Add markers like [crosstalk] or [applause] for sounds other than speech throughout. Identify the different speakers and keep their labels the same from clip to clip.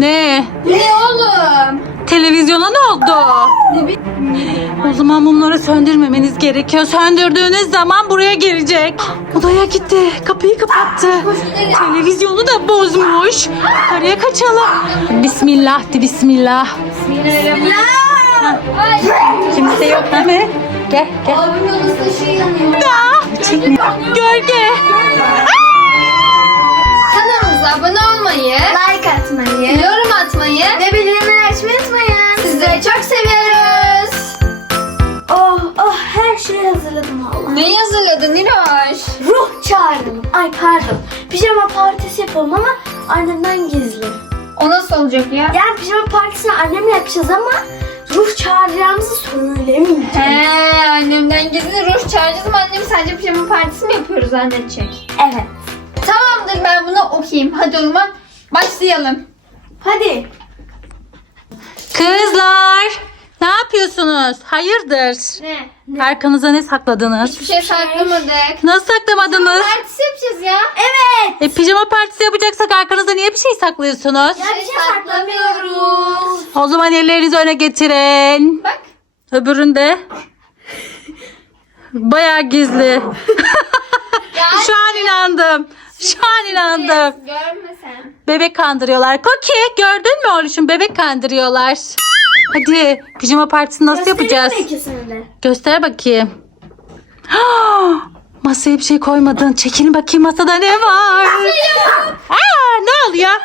Speaker 1: Ne?
Speaker 2: Ne oğlum?
Speaker 1: Televizyona ne oldu?
Speaker 2: Ne bi-
Speaker 1: O zaman mumları söndürmemeniz gerekiyor. Söndürdüğünüz zaman buraya gelecek. Odaya gitti. Kapıyı kapattı. Televizyonu da bozmuş. Yukarıya kaçalım. Bismillah de bismillah.
Speaker 2: Ay.
Speaker 1: Kimse yok değil mi? Gel gel.
Speaker 2: Abimin odasında şey yanıyor.
Speaker 1: Aa, çekme. Gölge.
Speaker 2: Kanalımıza abone olmayı,
Speaker 3: Like atmayı
Speaker 2: yorum atmayı
Speaker 3: ve bildirimleri açmayı unutmayın.
Speaker 2: sizleri çok seviyoruz.
Speaker 3: Oh oh her şeyi hazırladım valla.
Speaker 2: Ne hazırladın Niloş?
Speaker 3: Ruh çağırdım. Ay pardon. Pijama partisi yapalım ama annemden gizli.
Speaker 2: O nasıl olacak ya?
Speaker 3: Yani pijama partisini annemle yapacağız ama ruh çağıracağımızı söylemeyeceğim.
Speaker 2: He, annemden gizli ruh çağıracağız ama annem sadece pijama partisi mi yapıyoruz zannedecek.
Speaker 3: Evet.
Speaker 2: Tamamdır ben bunu okuyayım. Hadi o zaman başlayalım.
Speaker 3: Hadi.
Speaker 1: Kızlar. Ne yapıyorsunuz? Hayırdır?
Speaker 2: Ne?
Speaker 1: Arkanıza ne sakladınız?
Speaker 2: Hiçbir şey saklamadık.
Speaker 1: Nasıl saklamadınız?
Speaker 2: Partisi yapacağız ya.
Speaker 3: Evet.
Speaker 1: E pijama partisi yapacaksak arkanızda niye bir şey saklıyorsunuz?
Speaker 3: Ya bir şey saklamıyoruz.
Speaker 1: O zaman ellerinizi öne getirin.
Speaker 2: Bak.
Speaker 1: Öbüründe. Bayağı gizli. [laughs] Şu an inandım. Şu an inandım.
Speaker 2: Görme sen.
Speaker 1: Bebek kandırıyorlar. Koki gördün mü oğlum? Bebek kandırıyorlar. Hadi pijama partisini nasıl yapacağız?
Speaker 3: Göstereyim mi ikisini de?
Speaker 1: Göster bakayım. [gasps] Masaya bir şey koymadın. Çekilin bakayım masada ne var? Aa, ne oluyor?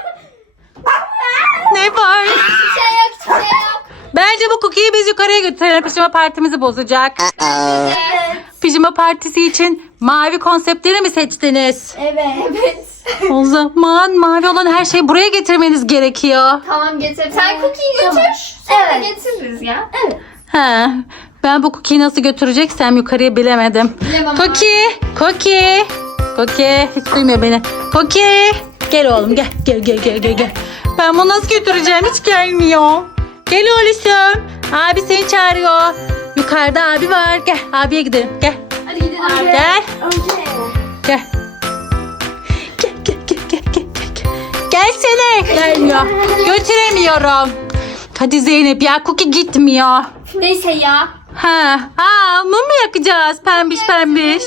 Speaker 1: Ne var?
Speaker 2: Hiçbir şey yok, hiçbir şey yok.
Speaker 1: Bence bu cookie'yi biz yukarıya götürelim. Pijama partimizi bozacak.
Speaker 2: Evet.
Speaker 1: Pijama partisi için mavi konseptleri mi seçtiniz?
Speaker 3: Evet.
Speaker 1: O zaman mavi olan her şeyi buraya getirmeniz gerekiyor.
Speaker 2: Tamam getir. Sen cookie'yi götür. Sonra
Speaker 3: Evet.
Speaker 2: getiririz ya.
Speaker 3: Evet.
Speaker 1: He. Ben bu cookie'yi nasıl götüreceksem yukarıya bilemedim.
Speaker 2: Bilemem
Speaker 1: Cookie, Cookie, Cookie. Hiç duymuyor beni. Cookie. Gel oğlum gel, gel, gel, gel, gel, gel. Ben bunu nasıl götüreceğim? Hiç gelmiyor. Gel oğlum. Abi seni çağırıyor. Yukarıda abi var. Gel, abiye gidelim. Gel,
Speaker 2: Hadi gidin abi.
Speaker 1: gel,
Speaker 3: Önce.
Speaker 1: gel. Gel, gel, gel, gel, gel, gel. Gelsene. Gelmiyor. Götüremiyorum. Hadi Zeynep ya Cookie gitmiyor.
Speaker 2: Neyse ya.
Speaker 1: Ha, aa, mum mu yakacağız pembiş pembiş?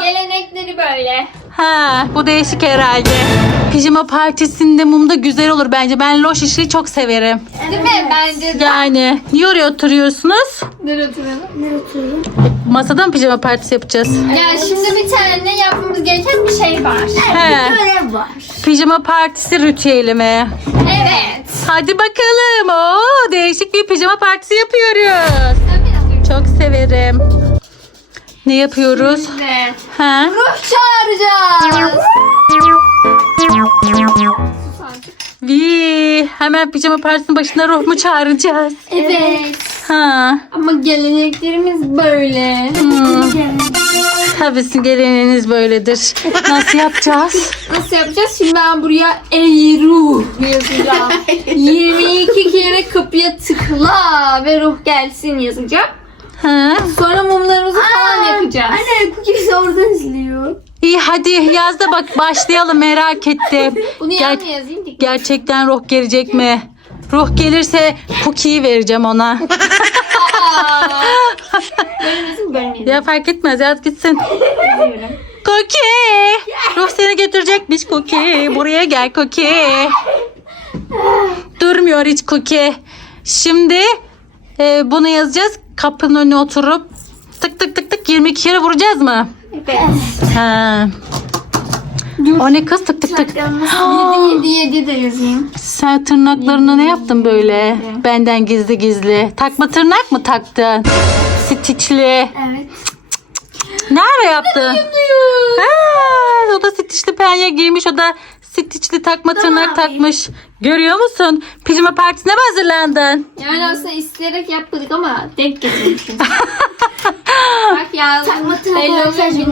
Speaker 2: Gelenekleri böyle.
Speaker 1: Ha, bu değişik herhalde. Pijama partisinde mum da güzel olur bence. Ben loş işi çok severim.
Speaker 2: Değil mi? Bence de.
Speaker 1: Yani niye oraya oturuyorsunuz?
Speaker 2: Nereye oturalım?
Speaker 3: Ne oturayım?
Speaker 1: Masada mı pijama partisi yapacağız?
Speaker 2: Ya şimdi bir tane yapmamız gereken bir şey var.
Speaker 1: He,
Speaker 3: Görev var.
Speaker 1: pijama partisi ritüeli mi?
Speaker 2: Evet.
Speaker 1: Hadi bakalım. Oo, değişik bir pijama partisi yapıyoruz. Çok severim. Ne yapıyoruz?
Speaker 2: Şimdi
Speaker 1: Ha?
Speaker 2: ruh çağıracağız.
Speaker 1: Vi, hemen pijama partisinin başına ruh mu çağıracağız?
Speaker 2: Evet.
Speaker 1: Ha.
Speaker 2: Ama geleneklerimiz böyle.
Speaker 1: Hmm. Tabii sizin geleneğiniz böyledir. Nasıl yapacağız? [laughs]
Speaker 2: Nasıl yapacağız? Şimdi ben buraya ey ruh yazacağım. [laughs] 22 kere kapıya tıkla ve ruh gelsin yazacağım.
Speaker 1: Ha?
Speaker 2: Sonra mumlarımızı falan yakacağız.
Speaker 3: Anne cookie bizi oradan izliyor.
Speaker 1: İyi hadi yaz da bak başlayalım merak ettim. [laughs]
Speaker 2: Bunu
Speaker 1: Ger-
Speaker 2: yan yazayım? Dik-
Speaker 1: gerçekten ruh gelecek mi? Ruh gelirse cookie'yi vereceğim ona. [laughs] Ya fark etmez yaz gitsin.
Speaker 2: Yazıyorum.
Speaker 1: Cookie! Ruh seni götürecekmiş Cookie. Buraya gel Cookie. Durmuyor hiç Cookie. Şimdi e, bunu yazacağız. Kapının önüne oturup tık tık tık tık 22 kere vuracağız mı?
Speaker 2: Evet.
Speaker 1: Ha. O ne kız tık tık tık.
Speaker 2: 7 7 7 de yazayım.
Speaker 1: Sen tırnaklarına ne yaptın böyle? Benden gizli gizli. Takma tırnak mı taktın? Stitchli.
Speaker 3: Evet.
Speaker 1: Nerede yaptın? Ha, o da stitchli penye giymiş. O da stitchli takma tırnak takmış. Görüyor musun? Pijama partisine mi hazırlandın?
Speaker 2: Yani aslında isteyerek yapmadık ama denk getirmişim. [laughs] Bak yazdım.
Speaker 3: Takma tırnak
Speaker 2: Belli.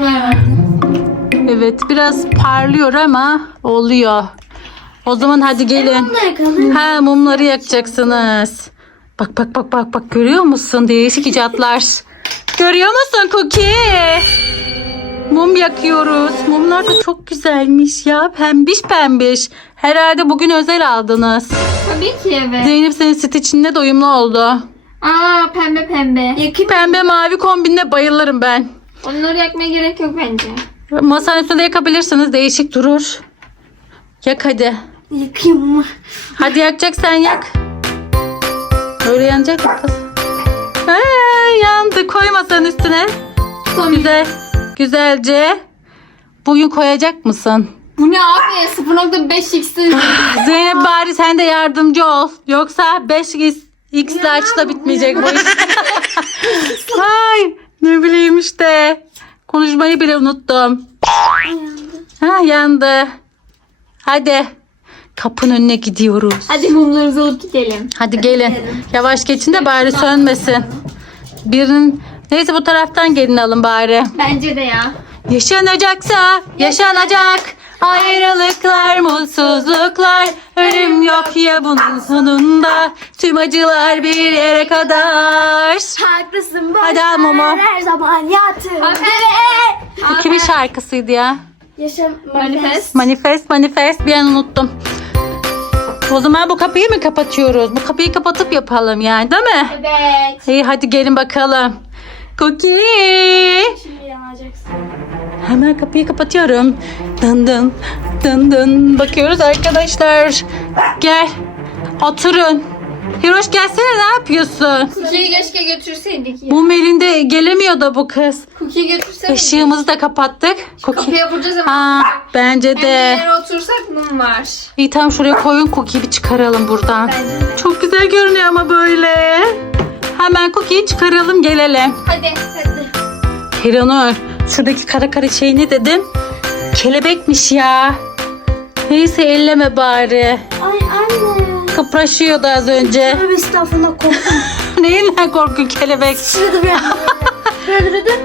Speaker 1: Evet biraz parlıyor ama oluyor. O zaman hadi gelin. Ha mumları yakacaksınız. Bak bak bak bak bak görüyor musun değişik icatlar. Görüyor musun Cookie? Mum yakıyoruz. Mumlar da çok güzelmiş ya. Pembiş pembiş. Herhalde bugün özel aldınız.
Speaker 2: Tabii ki evet.
Speaker 1: Zeynep senin stiçinle doyumlu oldu.
Speaker 2: Aa pembe pembe.
Speaker 3: Yakayım.
Speaker 1: Pembe mavi kombinle bayılırım ben.
Speaker 2: Onları yakmaya gerek yok bence.
Speaker 1: Masanın üstünde yakabilirsiniz. Değişik durur. Yak hadi.
Speaker 3: Yakayım mı?
Speaker 1: Hadi yakacaksan yak. Öyle yanacak mı kız? Ha, yandı. Koy masanın üstüne.
Speaker 2: Son
Speaker 1: Güzel. Güzelce. Bugün koyacak mısın?
Speaker 2: Bu ne abi? 0.5x'te
Speaker 1: Zeynep bari sen de yardımcı ol. Yoksa 5x X large'da bitmeyecek bu iş. [laughs] Ay ne bileyim işte. Konuşmayı bile unuttum. Ha yandı. Hadi. Kapının önüne gidiyoruz.
Speaker 2: Hadi mumlarımızı alıp gidelim.
Speaker 1: Hadi gelin. Yavaş geçin de bari sönmesin. Birinin neyse bu taraftan gelin alın bari.
Speaker 2: Bence de ya.
Speaker 1: Yaşanacaksa yaşanacak. Ayrılıklar, mutsuzluklar, ölüm yok ya bunun sonunda. Tüm acılar bir yere kadar.
Speaker 3: Haklısın.
Speaker 1: Hadi al mumu.
Speaker 3: Her zaman yatır.
Speaker 2: Aferin.
Speaker 1: Kimin şarkısıydı ya?
Speaker 3: Yaşam
Speaker 2: Manifest.
Speaker 1: Manifest, manifest bir an unuttum. O zaman bu kapıyı mı kapatıyoruz? Bu kapıyı kapatıp yapalım yani değil mi?
Speaker 2: Evet.
Speaker 1: İyi hadi gelin bakalım. Cookie.
Speaker 3: Şimdi yanacaksın.
Speaker 1: Hemen kapıyı kapatıyorum. Dın dın dın dın. Bakıyoruz arkadaşlar. Gel. Oturun. Hiroş gelsene ne yapıyorsun?
Speaker 2: Cookie'yi keşke götürseydik ya.
Speaker 1: Bu elinde gelemiyor da bu kız.
Speaker 2: Cookie'yi götürseydik.
Speaker 1: Işığımızı da kapattık. Cookie.
Speaker 2: Kapıya vuracağız ama.
Speaker 1: Ha, bence
Speaker 2: de yere otursak mum var.
Speaker 1: İyi tamam şuraya koyun Cookie'yi bir çıkaralım buradan.
Speaker 2: Bence de.
Speaker 1: Çok güzel görünüyor ama böyle. Hemen Cookie'yi çıkaralım gelelim.
Speaker 2: Hadi hadi.
Speaker 1: Hiranur şuradaki kara kara şey ne dedim? Kelebekmiş ya. Neyse elleme bari.
Speaker 3: Ay anne.
Speaker 1: Kıpraşıyordu az önce.
Speaker 3: Tövbe estağfurullah korktum. [laughs]
Speaker 1: Neyinden korkun kelebek?
Speaker 3: Şurada bir Böyle dedi.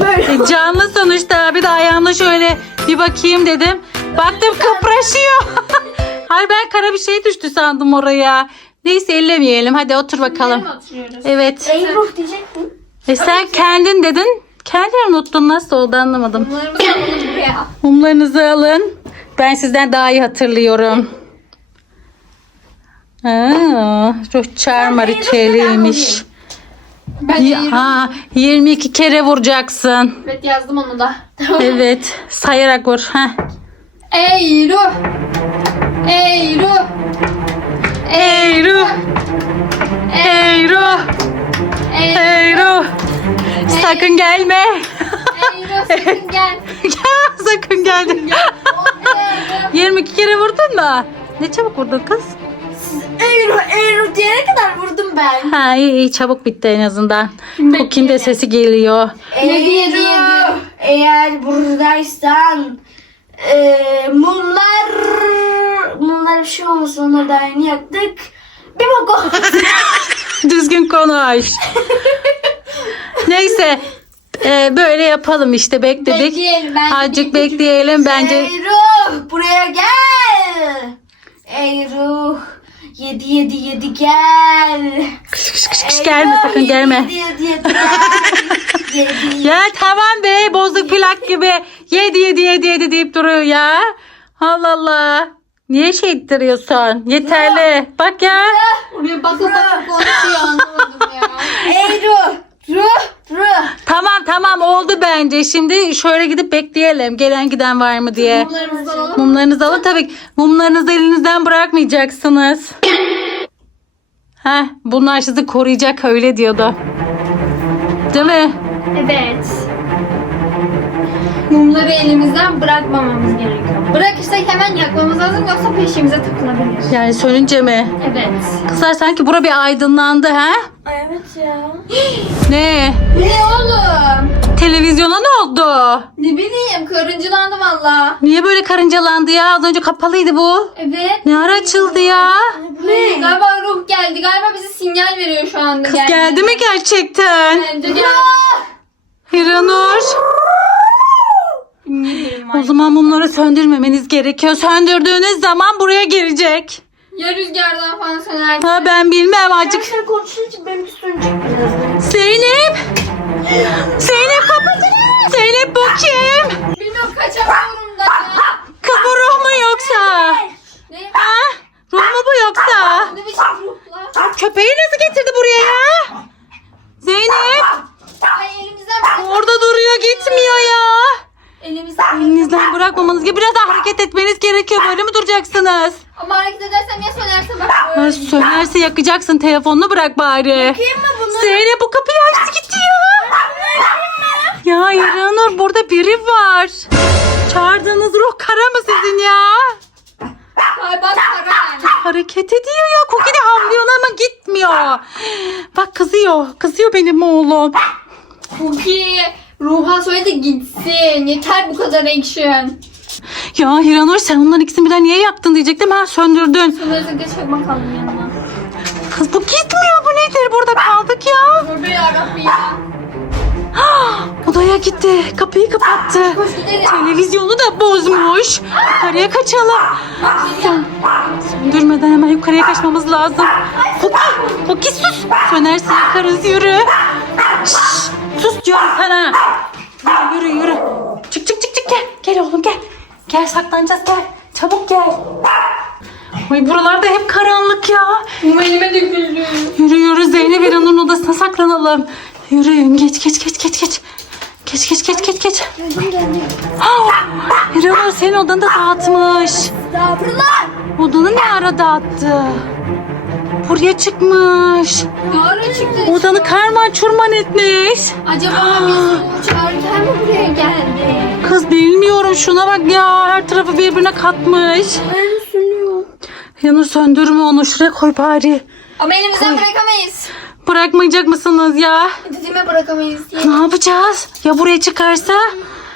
Speaker 3: Böyle.
Speaker 1: E, Canlı sonuçta bir de ayağımla şöyle bir bakayım dedim. Baktım kıpraşıyor. [laughs] Hayır ben kara bir şey düştü sandım oraya. Neyse ellemeyelim. Hadi otur bakalım.
Speaker 2: Mi?
Speaker 1: Evet.
Speaker 3: Ey ruh diyecektin.
Speaker 1: E sen kendin dedin. Kendin unuttun. Nasıl oldu anlamadım. Mumlarınızı alın. Ben sizden daha iyi hatırlıyorum. Aa, ruh çağırma ritüeliymiş.
Speaker 2: Ben de yürü-
Speaker 1: Ha, 22 kere vuracaksın.
Speaker 2: Evet yazdım onu da.
Speaker 1: Evet. Sayarak vur. Heh.
Speaker 2: Ey ruh. Ey,
Speaker 1: Ey ruh. Sakın gelme.
Speaker 2: ey ruh [laughs] sakın gel.
Speaker 1: Sakın.
Speaker 2: Ey ruh.
Speaker 1: 22 kere vurdun mu? Ne çabuk vurdun kız?
Speaker 3: Ey ruh, ey ruh diyene kadar vurdum ben.
Speaker 1: Ha iyi iyi çabuk bitti en azından. Kokin de sesi geliyor.
Speaker 2: Yedi,
Speaker 3: ruh, eğer buradaysan e, mumlar mumlar bir şey olmasın onları daha yeni yaktık. Bir bak o. [laughs] [laughs]
Speaker 1: Düzgün konuş. Neyse. e, böyle yapalım işte bekledik.
Speaker 2: Bekleyelim, bence
Speaker 1: Azıcık
Speaker 2: bir-
Speaker 1: bekleyelim bence.
Speaker 3: Ey ruh buraya gel. Ey ruh. Yedi yedi yedi gel.
Speaker 1: Kış kış kış kış
Speaker 3: Ey
Speaker 1: gelme
Speaker 3: ruh,
Speaker 1: sakın
Speaker 3: yedi,
Speaker 1: gelme.
Speaker 3: Yedi yedi yedi gel. Yedi.
Speaker 1: Ya tamam be bozuk plak gibi. Yedi yedi yedi yedi deyip duruyor ya. Allah Allah. Niye şey ittiriyorsun? Yeterli. Bak ya.
Speaker 2: Oraya bakıp bakıp konuşuyor anlamadım ya.
Speaker 3: Ey ruh. Ruh. Ruh.
Speaker 1: Tamam tamam oldu bence. Şimdi şöyle gidip bekleyelim. Gelen giden var mı diye.
Speaker 2: Mumlarımızı alalım.
Speaker 1: Mumlarınızı alın tabii. Mumlarınızı elinizden bırakmayacaksınız. Heh, bunlar sizi koruyacak öyle diyordu. Değil mi?
Speaker 2: Evet. Mumları elimizden bırakmamamız gerekiyor. Bırakırsak hemen yakmamız lazım yoksa peşimize takılabilir.
Speaker 1: Yani sönünce mi?
Speaker 2: Evet.
Speaker 1: Kızlar sanki bura bir aydınlandı ha?
Speaker 3: Ay evet ya. [gasps]
Speaker 1: Ne?
Speaker 2: Ne oğlum?
Speaker 1: Televizyona ne oldu?
Speaker 2: Ne bileyim karıncılandı valla.
Speaker 1: Niye böyle karıncalandı ya? Az önce kapalıydı bu.
Speaker 2: Evet.
Speaker 1: Ne ara açıldı ya?
Speaker 2: Ne? Galiba ruh geldi. Galiba bize sinyal veriyor şu anda.
Speaker 1: Kız geldi mi gerçekten?
Speaker 2: Bence geldi.
Speaker 1: Hiranur. O zaman mumları söndürmemeniz gerekiyor. Söndürdüğünüz zaman buraya gelecek.
Speaker 2: Ya rüzgardan falan söner.
Speaker 1: Ha ben bilmem azıcık.
Speaker 3: Sen konuştuğun için benimki sönecek birazdan.
Speaker 1: Zeynep. Zeynep Zeynep bu kim?
Speaker 2: Bilmiyorum kaçamıyorum da ya.
Speaker 1: Kız bu ruh mu yoksa?
Speaker 2: Ne?
Speaker 1: Ha? Ruh mu bu yoksa?
Speaker 2: Ne biçim ruhlar?
Speaker 1: Köpeği nasıl getirdi buraya ya? Zeynep
Speaker 2: Ay elimizden bırak.
Speaker 1: orada duruyor gitmiyor ya.
Speaker 2: Elimizden.
Speaker 1: Elinizden bırakmamanız gerekiyor. Biraz daha hareket etmeniz gerekiyor. Böyle mi duracaksınız?
Speaker 2: Ama hareket edersem ya sönerse bak
Speaker 1: Ha,
Speaker 2: böyle.
Speaker 1: Sönerse yakacaksın telefonunu bırak bari.
Speaker 3: Yakayım mı bunu?
Speaker 1: Zeynep bu kapıyı açtı gitti ya. Ya İranur burada biri var. Çağırdığınız ruh kara mı sizin ya?
Speaker 2: Ay bak para yani.
Speaker 1: Hareket ediyor ya. Koki de havlıyor ama gitmiyor. Bak kızıyor. Kızıyor benim oğlum.
Speaker 2: Cookie. Ruha söyle de gitsin. Yeter bu kadar action.
Speaker 1: Ya Hiranur sen onların ikisini birden niye yaktın diyecektim. Ha söndürdün.
Speaker 2: Sonra da geçelim bakalım yanına.
Speaker 1: Kız bu gitmiyor. Bu nedir? Burada kaldık ya.
Speaker 2: Tövbe yarabbim ya.
Speaker 1: Odaya gitti. Kapıyı kapattı.
Speaker 2: Koş gidelim.
Speaker 1: Televizyonu da bozmuş. Yukarıya kaçalım. Sön, söndürmeden hemen yukarıya kaçmamız lazım. Koki, Koki sus. Sönerse yakarız yürü. Şşş, sus diyorum sana. Yürü yürü yürü. Çık çık çık çık gel. Gel oğlum gel. Gel saklanacağız gel. Çabuk gel. Ay buralarda hep karanlık ya.
Speaker 2: Bu elime döküldü.
Speaker 1: Yürü yürü Zeynep İran'ın odasına saklanalım. Yürüyün geç geç geç geç geç. Geç geç geç geç geç. Ah, İranur senin odanı da dağıtmış.
Speaker 3: Yavrular.
Speaker 1: Odanı ne ara dağıttı? Buraya çıkmış.
Speaker 2: Yara çıktı.
Speaker 1: Odanı karman çurman etmiş.
Speaker 2: Acaba biz bu çağırırken mi buraya geldi?
Speaker 1: Kız bilmiyorum şuna bak ya. Her tarafı birbirine katmış.
Speaker 3: Ben sürüyorum.
Speaker 1: Yanur söndürme onu şuraya koy bari.
Speaker 2: Ama elimizden bırakamayız.
Speaker 1: Bırakmayacak mısınız ya?
Speaker 2: Dediğime bırakamayız diye.
Speaker 1: Ne yapacağız? Ya buraya çıkarsa?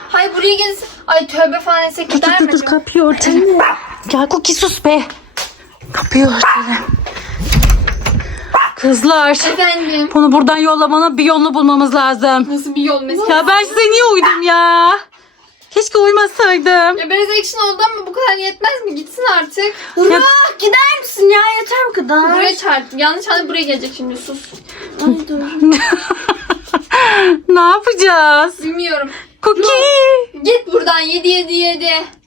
Speaker 2: Hayır buraya gelirse. Ay tövbe falan etsek
Speaker 1: Dur
Speaker 2: gider
Speaker 1: dur
Speaker 2: mi?
Speaker 1: dur kapıyı örtelim. Gel Koki sus be. Kapıyı örtelim. Kızlar.
Speaker 2: Efendim.
Speaker 1: Bunu buradan yollamana bir yolunu bulmamız lazım.
Speaker 2: Nasıl bir yol mesela?
Speaker 1: Ya ben size niye uydum ya? Keşke uymasaydım.
Speaker 2: Ya biraz action oldu ama bu kadar yetmez mi? Gitsin artık.
Speaker 3: Burak gider misin ya yeter bu kadar.
Speaker 2: Buraya çarptı. Yanlış anda buraya gelecek şimdi sus.
Speaker 3: Ay dur. [laughs]
Speaker 1: ne yapacağız?
Speaker 2: Bilmiyorum.
Speaker 1: Koki.
Speaker 2: Git buradan 7 7 7.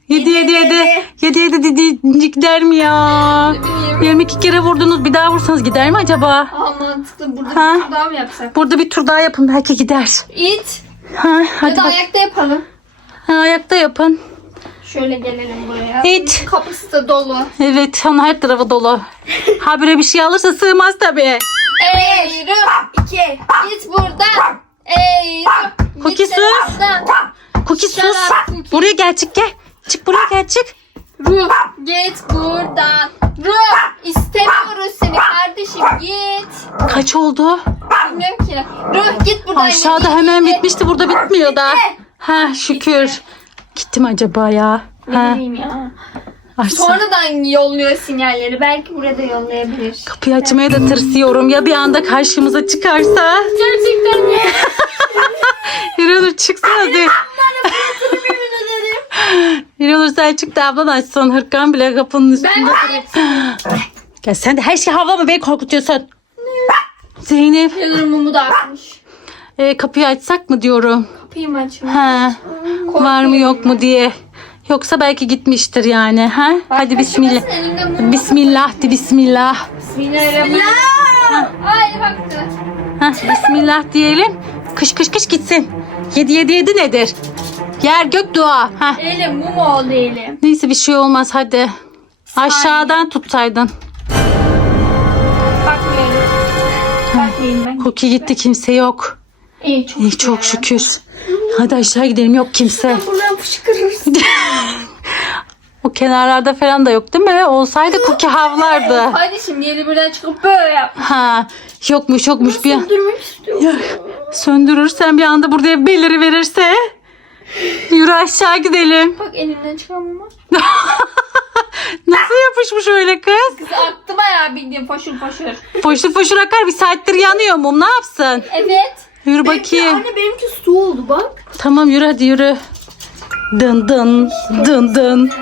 Speaker 1: Yedi yedi yedi. Yedi yedi dedi gider mi ya?
Speaker 2: Ne bileyim.
Speaker 1: 22 kere vurdunuz bir daha vursanız gider mi acaba?
Speaker 2: Aa mantıklı. Burada
Speaker 1: Ha?
Speaker 2: bir tur daha mı yapsak?
Speaker 1: Burada bir tur daha yapın belki gider.
Speaker 2: İt.
Speaker 1: Ha,
Speaker 2: Ya
Speaker 1: hadi
Speaker 2: da
Speaker 1: bak.
Speaker 2: ayakta yapalım.
Speaker 1: Ha, ayakta yapın.
Speaker 2: Şöyle gelelim buraya.
Speaker 1: İt.
Speaker 2: Kapısı da dolu.
Speaker 1: Evet onun her tarafı dolu. Habire bir şey alırsa sığmaz tabii.
Speaker 2: Ruh.
Speaker 3: İki.
Speaker 2: Git buradan.
Speaker 1: Koki
Speaker 2: Git
Speaker 1: sus. Cookie sus.
Speaker 2: Cookie.
Speaker 1: Buraya gel çık gel. Çık buraya gel çık.
Speaker 2: Ruh git buradan. Ruh istemiyoruz seni kardeşim git.
Speaker 1: Kaç oldu?
Speaker 2: Bilmiyorum ki. Ruh git buradan.
Speaker 1: Aşağıda hemen bitmişti burada bitmiyor da. Ha şükür. Gitti mi acaba ya?
Speaker 2: Ne
Speaker 1: Ha,
Speaker 2: bileyim ya.
Speaker 1: aşağı.
Speaker 2: Sonradan yolluyor sinyalleri. Belki burada yollayabilir.
Speaker 1: Kapıyı açmaya da tırsıyorum. Ya bir anda karşımıza çıkarsa?
Speaker 2: Gerçekten mi? [laughs]
Speaker 1: Hiranur çıksana de. Hiranur sen çık da ablan açsın. Hırkan bile kapının üstünde. Ya [gasps] sen de her şeyi havlama beni korkutuyorsun. Zeynep
Speaker 2: Yanır mumu da atmış.
Speaker 1: e, kapıyı açsak mı diyorum.
Speaker 2: Kapıyı mı açayım?
Speaker 1: Ha, var mı yok mu diye. Yoksa belki gitmiştir yani. Ha? Hadi bismillah. Bismillah de bismillah.
Speaker 2: Bismillahirrahmanirrahim. Ay baktı.
Speaker 1: Ha, bismillah diyelim. Kış kış kış gitsin. Yedi yedi yedi nedir? Yer gök dua. Ha.
Speaker 2: Elim mum oldu elim.
Speaker 1: Neyse bir şey olmaz hadi. Aşağıdan tutsaydın.
Speaker 2: Bakmıyorum. Bakmayayım ben.
Speaker 1: Koki gitti kimse yok.
Speaker 2: İyi çok,
Speaker 1: İyi çok şükür. Hadi aşağı gidelim yok kimse.
Speaker 3: Buradan fışkırırsın. [laughs]
Speaker 1: O kenarlarda falan da yok değil mi? Olsaydı Koki havlardı. [laughs]
Speaker 2: Hadi şimdi yeri birden çıkıp böyle yap.
Speaker 1: Ha yokmuş yokmuş bir
Speaker 3: Durmak istiyorum.
Speaker 1: söndürürsen bir anda burada beliri verirse yürü aşağı gidelim.
Speaker 2: Bak elimden çıkan mumu. [laughs]
Speaker 1: Nasıl yapışmış öyle kız?
Speaker 2: Kız attı bayağı bildiğin foşur foşur.
Speaker 1: Foşur foşur akar bir saattir yanıyor mum ne yapsın?
Speaker 2: Evet.
Speaker 1: Yürü
Speaker 3: Benimki,
Speaker 1: bakayım.
Speaker 3: anne benimki su oldu bak.
Speaker 1: Tamam yürü hadi yürü. Dın dın dın dın. [laughs]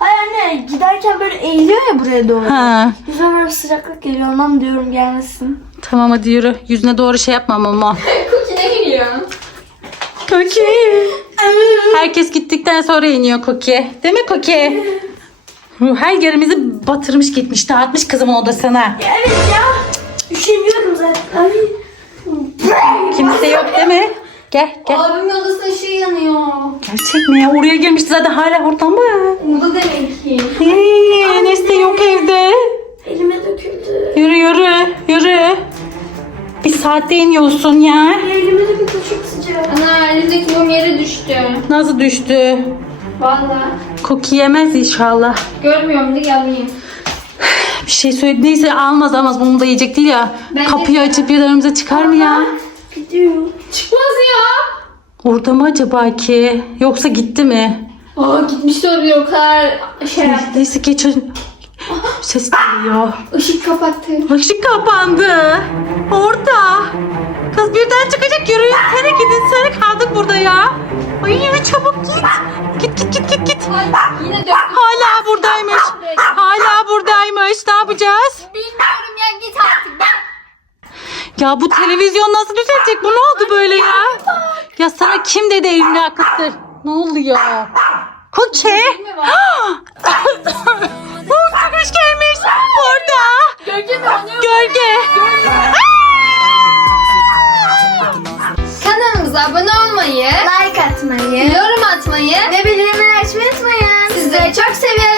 Speaker 3: Ay anne giderken böyle eğiliyor ya buraya doğru.
Speaker 1: ha,
Speaker 3: Yüzüme böyle bir sıcaklık geliyor ondan diyorum gelmesin.
Speaker 1: tamam hadi yürü. Yüzüne doğru şey yapmam ama.
Speaker 2: Cookie ne gülüyor?
Speaker 1: Koki. Herkes gittikten sonra iniyor Koki. Değil mi Koki? Her yerimizi batırmış gitmiş dağıtmış kızımın odasına.
Speaker 3: Evet ya. Üşeniyorum zaten. Ay.
Speaker 1: Kimse yok değil mi? Gel gel.
Speaker 2: Abimin odasında ışığı yanıyor.
Speaker 1: Gerçek mi ya? Oraya girmişti zaten hala orada mı?
Speaker 2: Burada demek ki.
Speaker 1: Hey, Enes de yok evde.
Speaker 3: Elime döküldü.
Speaker 1: Yürü yürü yürü. Bir saatte iniyorsun ya.
Speaker 3: Elime döküldü çok sıcak.
Speaker 2: Ana elindeki mum yere düştü.
Speaker 1: Nasıl düştü?
Speaker 2: Valla.
Speaker 1: Koki yemez inşallah.
Speaker 2: Görmüyorum diye alayım. [sighs]
Speaker 1: Bir şey söyledi. Neyse almaz almaz bunu da yiyecek değil ya.
Speaker 2: Ben de-
Speaker 1: Kapıyı açıp yanımıza çıkar mı ya?
Speaker 3: Gidiyor.
Speaker 2: Çıkmaz ya.
Speaker 1: Orada mı acaba ki? Yoksa gitti mi?
Speaker 2: Aa gitmiş de olabilir o kadar şey yaptı.
Speaker 1: Neyse geç. [gasps] Ses geliyor.
Speaker 2: Işık kapattı.
Speaker 1: Işık kapandı. Orada. Kız birden çıkacak yürüyün. Sene gidin sene kaldık burada ya. Ay yürü çabuk git. Git git git git git.
Speaker 2: Ay, yine döktüm.
Speaker 1: Hala buradaymış. Hala buradaymış. Ne yapacağız?
Speaker 2: Bilmiyorum ya git artık ben.
Speaker 1: Ya bu televizyon nasıl düzelecek? Bu ne oldu böyle ya? Ya sana kim dedi elini akıttır? Ne oluyor? Koçe. [gasps]
Speaker 2: var?
Speaker 1: Kurtuluş gelmiş. Orada.
Speaker 2: Gölge mi oynuyor?
Speaker 1: Gölge.
Speaker 2: Kanalımıza abone olmayı,
Speaker 3: Like atmayı.
Speaker 2: yorum atmayı
Speaker 3: Ve bildirimleri açmayı unutmayın.
Speaker 2: sizleri çok seviyoruz.